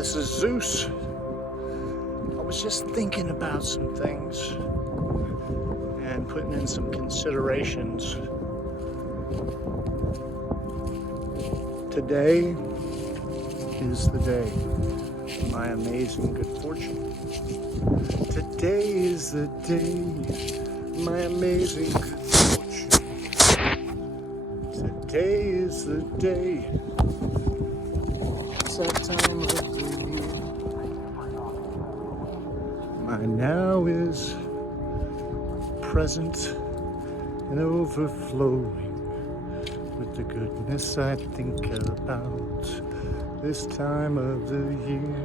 This is Zeus. I was just thinking about some things and putting in some considerations. Today is the day of my amazing good fortune. Today is the day of my amazing good fortune. Today is the day. It's that time of the year. My now is present and overflowing with the goodness I think about this time of the year.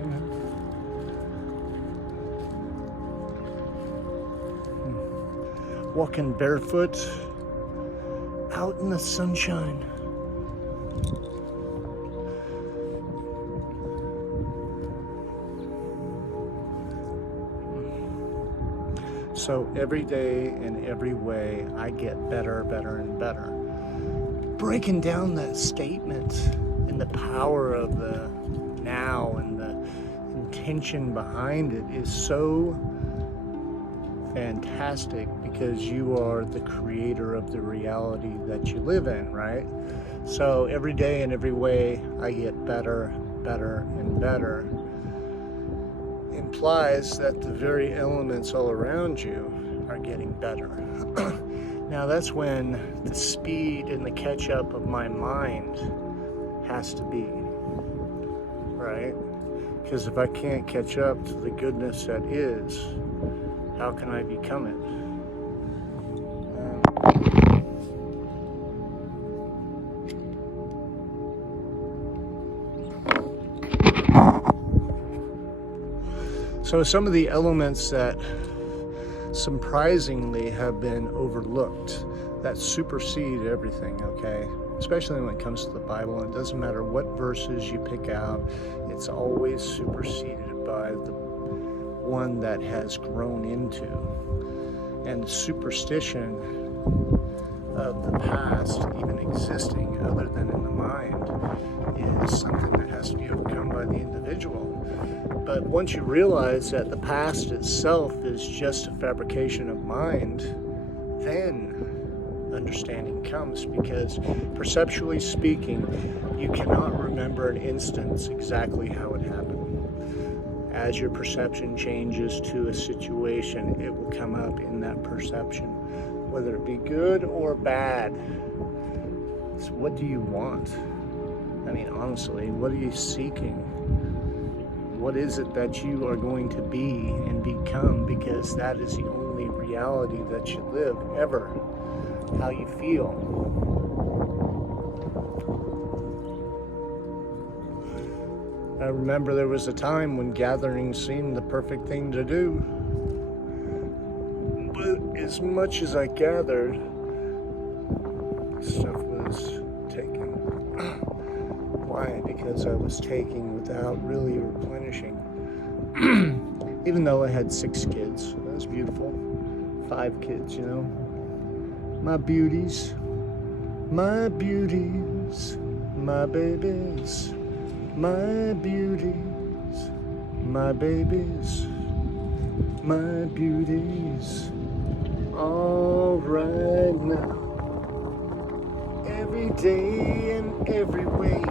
Walking barefoot out in the sunshine. So every day in every way, I get better, and better. Breaking down that statement and the power of the now and the intention behind it is so fantastic, because you are the creator of the reality that you live in, right? So every day in every way, I get better, and better. Implies that the very elements all around you are getting better. Now that's when the speed and the catch up of my mind has to be, right? Because if I can't catch up to the goodness that is, how can I become it? So some of the elements that surprisingly have been overlooked, that supersede everything, okay? Especially when it comes to the Bible, and it doesn't matter what verses you pick out, it's always superseded by the one that has grown into. And the superstition of the past even existing other than in the mind is something that has to be overcome by the individual. But once you realize that the past itself is just a fabrication of mind, then understanding comes, because perceptually speaking, you cannot remember an instance exactly how it happened. As your perception changes to a situation, it will come up in that perception, whether it be good or bad. So what do you want? I mean, honestly, what are you seeking? What is it that you are going to be and become? Because that is the only reality that you live, ever. How you feel. I remember there was a time when gatherings seemed the perfect thing to do. But as much as I gathered, stuff was taken. Why? Because I was taking without really replenishing. Even though I had 6 kids, that was beautiful. 5 kids, you know. My beauties, my babies, my beauties, my babies, my beauties. All right now, every day and every way.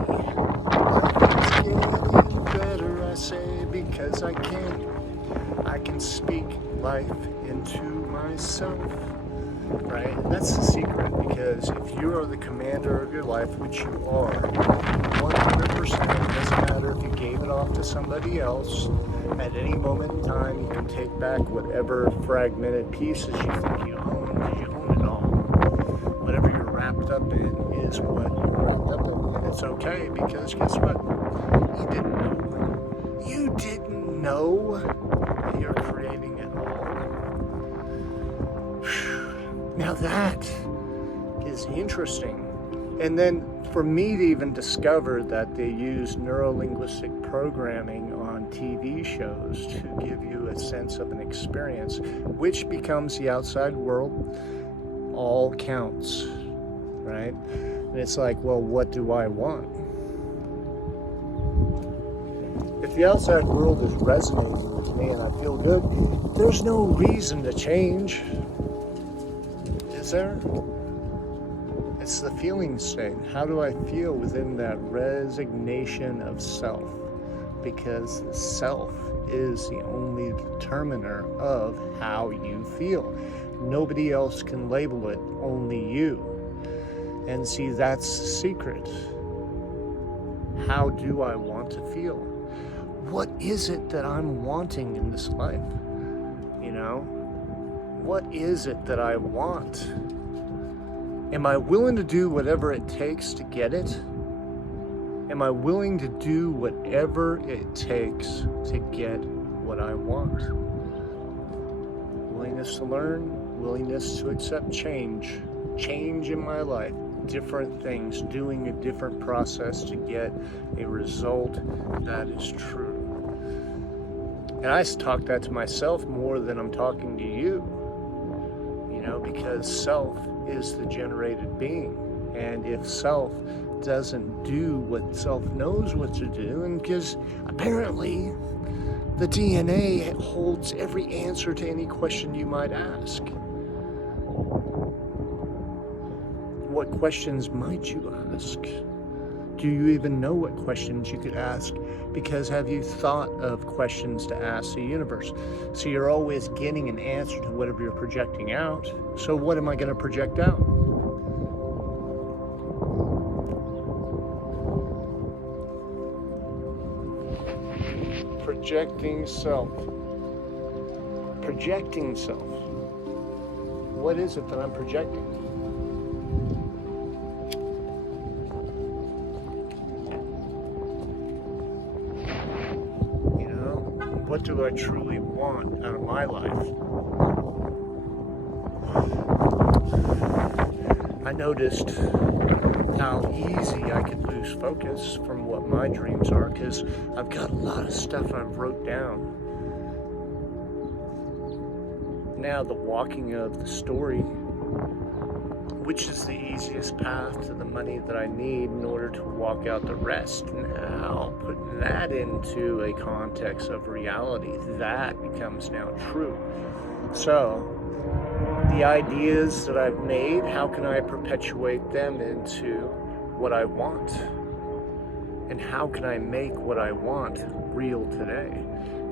Life is getting better, I say, because I can speak life into myself, right? That's the secret, because if you are the commander of your life, which you are, 100%, it doesn't matter if you gave it off to somebody else. At any moment in time, you can take back whatever fragmented pieces you think you own, because you own it all. Whatever you're wrapped up in is what you're wrapped up in. And it's okay, because guess what? You didn't know. You didn't know that you're creating it all. Now that is interesting. And then for me to even discover that they use neuro-linguistic programming on TV shows to give you a sense of an experience, which becomes the outside world, all counts, right? And it's like, well, what do I want? If the outside world is resonating with me and I feel good, there's no reason to change, is there? It's the feeling state. How do I feel within that resignation of self? Because self is the only determiner of how you feel. Nobody else can label it, only you. And see, that's the secret. How do I want to feel? What is it that I'm wanting in this life? You know? What is it that I want? Am I willing to do whatever it takes to get it? Am I willing to do whatever it takes to get what I want? Willingness to learn, willingness to accept change in my life, different things, doing a different process to get a result that is true. And I talk that to myself more than I'm talking to you, because self is the generated being. And if self doesn't do what self knows what to do, and because apparently the DNA holds every answer to any question you might ask. What questions might you ask? Do you even know what questions you could ask? Because have you thought of questions to ask the universe? So you're always getting an answer to whatever you're projecting out. So what am I going to project out? Projecting self. Projecting self. What is it that I'm projecting? What do I truly want out of my life? I noticed how easy I could lose focus from what my dreams are because I've got a lot of stuff I've wrote down. Now the walking of the story, which is the easiest path to the money that I need in order to walk out the rest. Now, putting that into a context of reality, that becomes now true. So, the ideas that I've made, how can I perpetuate them into what I want? And how can I make what I want real today?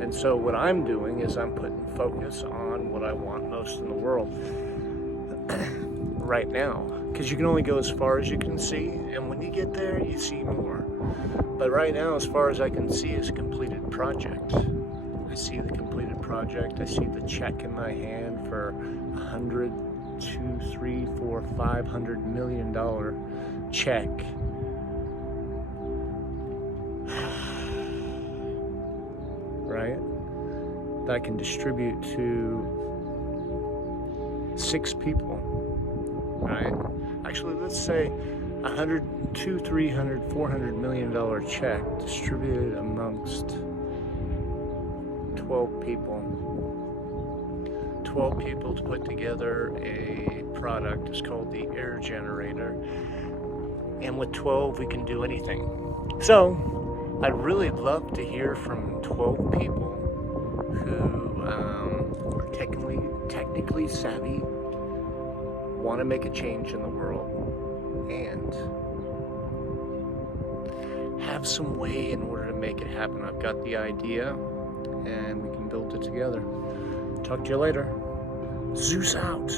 And so what I'm doing is I'm putting focus on what I want most in the world. Right now, because you can only go as far as you can see, and when you get there you see more. But right now, as far as I can see, is a completed project. I see the completed project. I see the check in my hand for $100, $200, $300, $400, $500 million check. Right? That I can distribute to 6 people. Right? Actually, let's say $100, $200, $300, $400 million check distributed amongst 12 people. 12 people to put together a product. It's called the air generator. And with 12, we can do anything. So, I'd really love to hear from 12 people who are technically savvy, want to make a change in the world, and have some way in order to make it happen. I've got the idea, and we can build it together. Talk to you later. Zeus out.